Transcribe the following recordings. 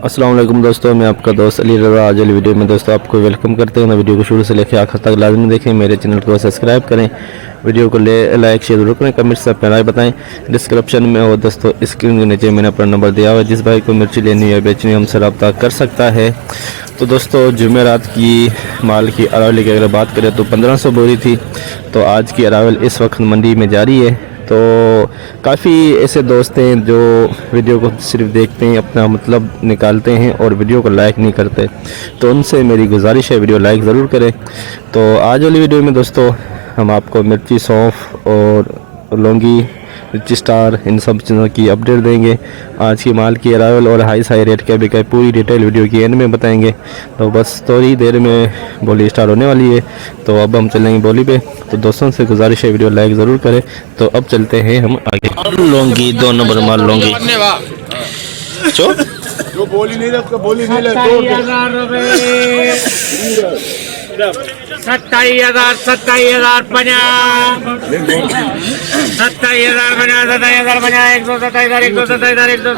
अस्सलाम वालेकुम दोस्तों, मैं आपका दोस्त अली रज़ा। आज वाली वीडियो में दोस्तों आपको वेलकम करते हैं। ना वीडियो को शुरू से लेकर आखिर तक लाजमी देखें, मेरे चैनल को सब्सक्राइब करें, वीडियो को लाइक शेयर जरूर करें, कमेंट से अपना राय बताएं। डिस्क्रिप्शन में और दोस्तों स्क्रीन के नीचे मैंने अपना नंबर दिया हुआ है, जिस भाई को मिर्ची लेनी या बेचनी हमसे रब्ता कर सकता है। तो दोस्तों जुमेरात की माल की अरावली की अगर बात करें तो 1500 बोरी थी। तो आज की अरावल इस वक्त मंडी में जारी है। तो काफ़ी ऐसे दोस्त हैं जो वीडियो को सिर्फ देखते हैं, अपना मतलब निकालते हैं और वीडियो को लाइक नहीं करते। तो उनसे मेरी गुजारिश है वीडियो लाइक ज़रूर करें। तो आज वाली वीडियो में दोस्तों हम आपको मिर्ची, सौंफ और लौंगी, मिर्ची स्टार, इन सब चीज़ों की अपडेट देंगे। आज की माल की अरावल और हाई रेट क्या बिका है पूरी डिटेल वीडियो की एंड में बताएंगे। तो बस थोड़ी देर में बोली स्टार्ट होने वाली है। तो अब हम चलेंगे बोली पे। तो दोस्तों से गुजारिश है वीडियो लाइक ज़रूर करें। तो अब चलते हैं हम आगे। लौंगी 2 नंबर माल लौंगी जो बोली नहीं रहा, बोली नहीं लगा 27,000 27,000 50 27,000 50 27,000 50 127,000 127,000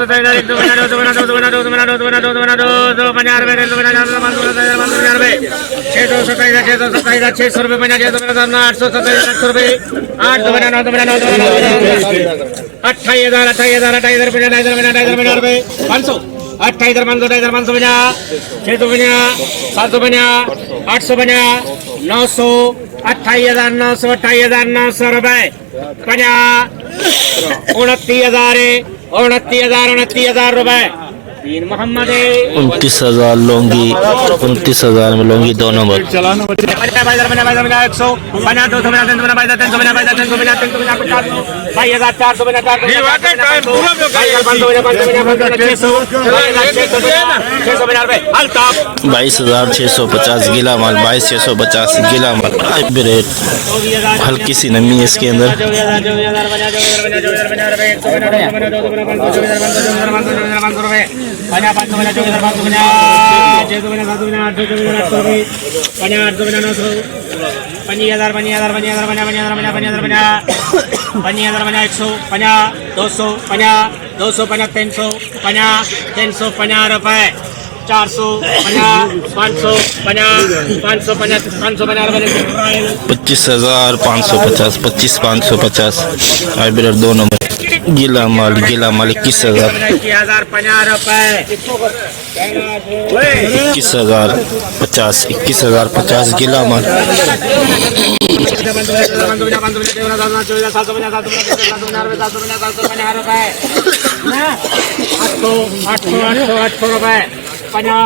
127,000 600 रुपये 827,000 रुपये 500 28,000 550 650 750 850 900 28,900 28,900 रुपए 50 29,000 रुपए 3 मोहम्मद 29,000 लौंगी, 29,000 में लौंगी 2 नंबर 22,650 गीला माल 22,650 गीला माल। हल्की सी नमी है इसके अंदर। 350 रुपए 450 550 25,550 25,550 हाइब्रिड 2 नंबर गीला माल 21,000 21,050 रुपए 21,050 गीला माल। 800 रुपए 50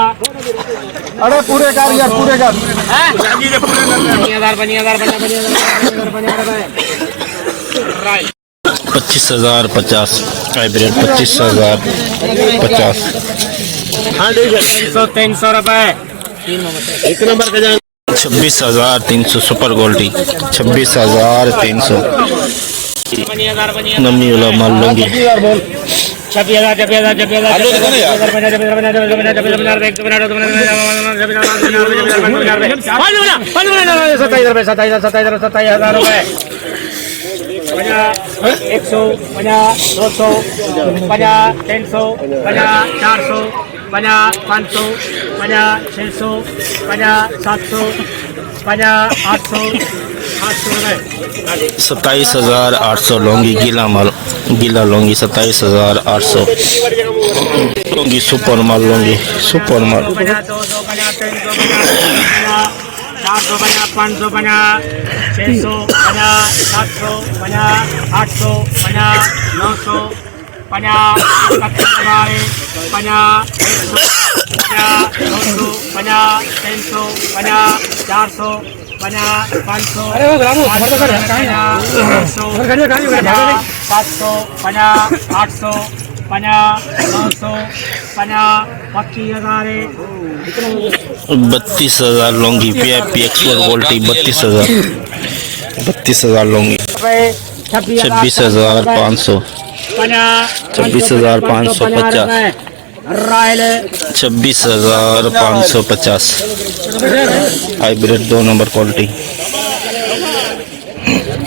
अरे पूरे कर यार, पूरे कर 25,050 हाइब्रिड 25,050 300 रुपए 1 नंबर का 26,300 सुपर गोल्डी 26,300 नमी वाला माल लूंगी। 27,000 रुपए 100 200 300 400 500 600 700 800 27,800 लौंगी गीला माल, गीला लौंगी 27,800 लौंगी सुपर माल, लौंगी सुपर माल 450 550 650 750 850 900 50 400 500 800 32,000 Laungi PIP export quality 32,000 Laungi 26,500 26,550 26,550 hybrid 2 number quality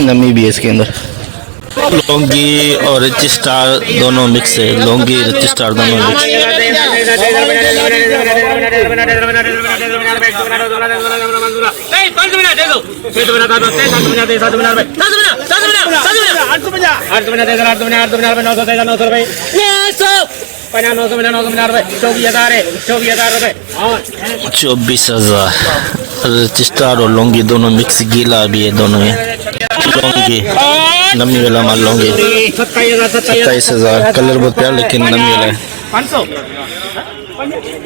नमी भी है इसके अंदर। लौंगी और रिच स्टार दोनों मिक्स है, लौंगी रिच स्टार दोनों मिक्स। 24,000 रिच स्टार और लौंगी दोनों मिक्स, गीला भी है दोनों है। लौंगी नमी वाला माल लौंगी 27,000, कलर बहुत प्यारा लेकिन नमी वाला है। 500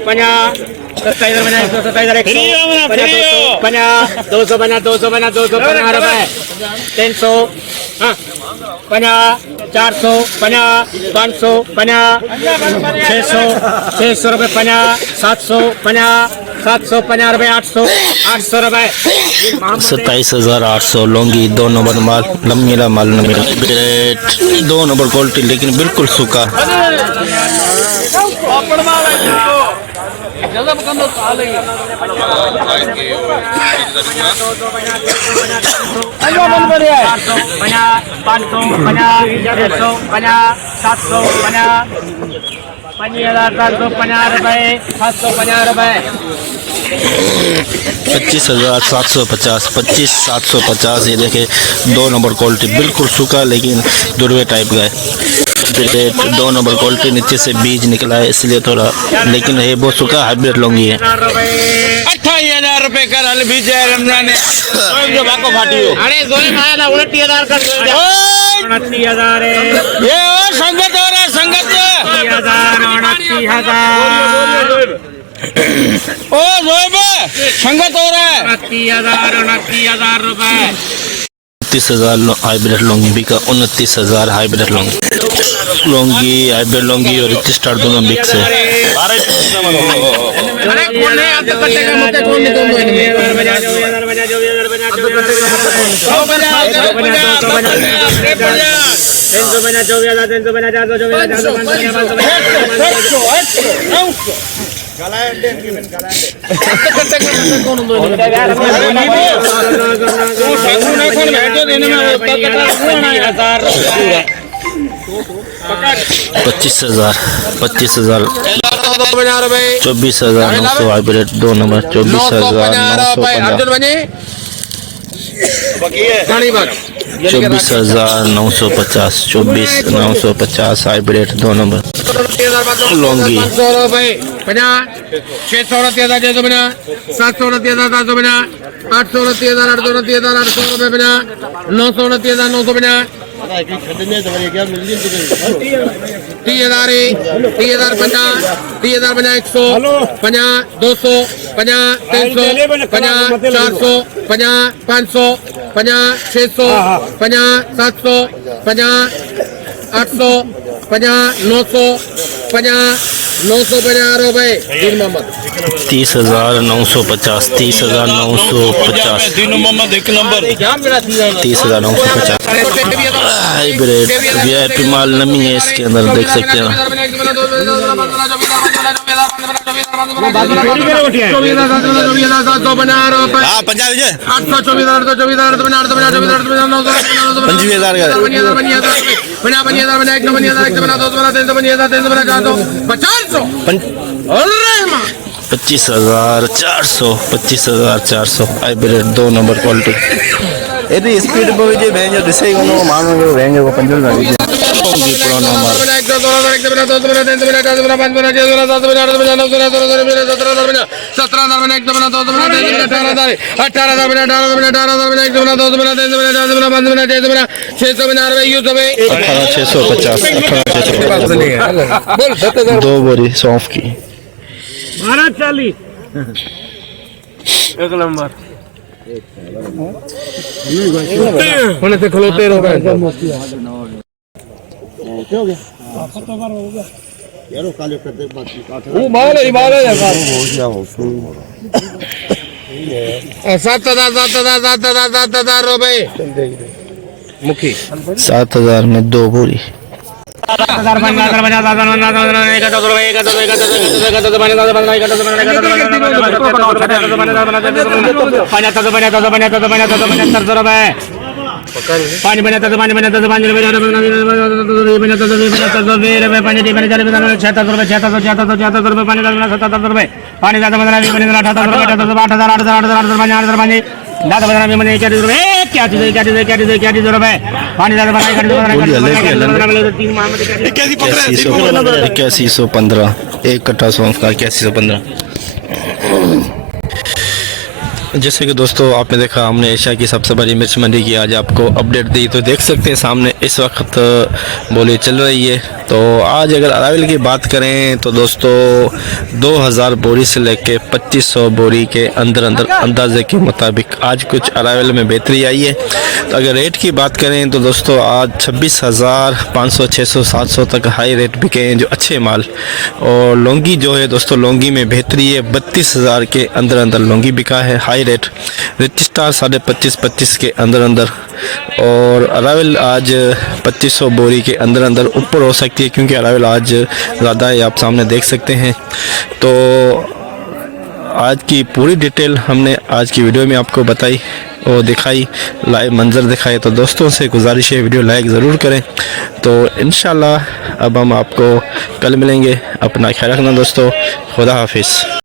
50 27 बना 127 150 250 रुपए 300 हाँ 50 400 50 500 50 600 रुपए 50 700 50 रुपए 800 रुपए 27,800 लौंगी, 2 नंबर माल, लम्बीला माल नमी, 2 नंबर क्वालिटी लेकिन बिल्कुल सूखा। रुपए 25,750 25,750 ये देखे 2 नंबर क्वालिटी बिल्कुल सूखा लेकिन दुर्वे टाइप का है। 2 नंबर क्वालिटी, नीचे से बीज निकला है इसलिए थोड़ा, लेकिन ये बहुत सूखा हाइब्रिड लौंगी है। 28,000 रुपए कर हल बीज है रमजान जो बाको फाटी हो अरे गोई माया ना 29,000 कर 29,000 है ये ओ संगत हो रहा संगत 29,000 ओ जोब संगत हो रहा है 29,000 रुपए 29,000 हाइब्रिड लौंगी बिका, 29,000 हाइब्रिड लौंगी, लौंगी हाइब्रिड लौंगी और रिच स्टार दोनों मिक्स है। अरे कौन है आप तो कटेगा मुझे कौन नहीं तुम पच्चीस हजार 24,900 hybrid 2 number 24,950 24,950 hybrid 2 number Laungi 950 रुपए 30,950 30,950 हाइब्रिड वीआईपी माल नमी है इसके अंदर, देख सकते हैं। 25,400 हाइब्रिड 2 नंबर क्वालिटी। यदि स्पीड बोलिए भेंजो दिसे कोनो मानो भेंजो को पंजल लगी पुराना माल 18,650 2 बोरी सौंफ की 1240 एक नंबर होने से खलोते रहो यारो काले करते बाकी वो माल है 7,000 रुपए मुखी 7,000 में 2 बोरी 7,000 पानी बना तो पानी बना तो पानी बना तो पानी दी बना चले 76 रुपए 76 रुपए पानी 77 रुपए पानी 78 रुपए 78 रुपए 8000 पानी 10 15 में 40 रुपए क्या चीज रुपए पानी 10 15 8115 1 कट्टा सौंफ का 8115। जैसे कि दोस्तों आपने देखा, हमने एशिया की सबसे बड़ी मिर्च मंडी की आज आपको अपडेट दी। तो देख सकते हैं सामने इस वक्त बोली चल रही है। तो आज अगर अरावल की बात करें तो दोस्तों 2000 बोरी से लेके 2500 बोरी के अंदर अंदाजे के मुताबिक आज कुछ अरावल में बेहतरी आई है। तो अगर रेट की बात करें तो दोस्तों आज 26,500 600 700 तक हाई रेट बिके हैं जो अच्छे माल। और लौंगी जो है दोस्तों, लौंगी में बेहतरी है, 32,000 के अंदर लौंगी बिका है हाई रेट। रिच स्टार 25.5 के अंदर और अरावल आज 2500 बोरी के अंदर ऊपर हो सकती है क्योंकि अरावल आज ज़्यादा है, आप सामने देख सकते हैं। तो आज की पूरी डिटेल हमने आज की वीडियो में आपको बताई और दिखाई, लाइव मंजर दिखाए। तो दोस्तों से गुजारिश है वीडियो लाइक ज़रूर करें। तो इंशाल्लाह अब हम आपको कल मिलेंगे। अपना ख्याल रखना दोस्तों, खुदा हाफिज़।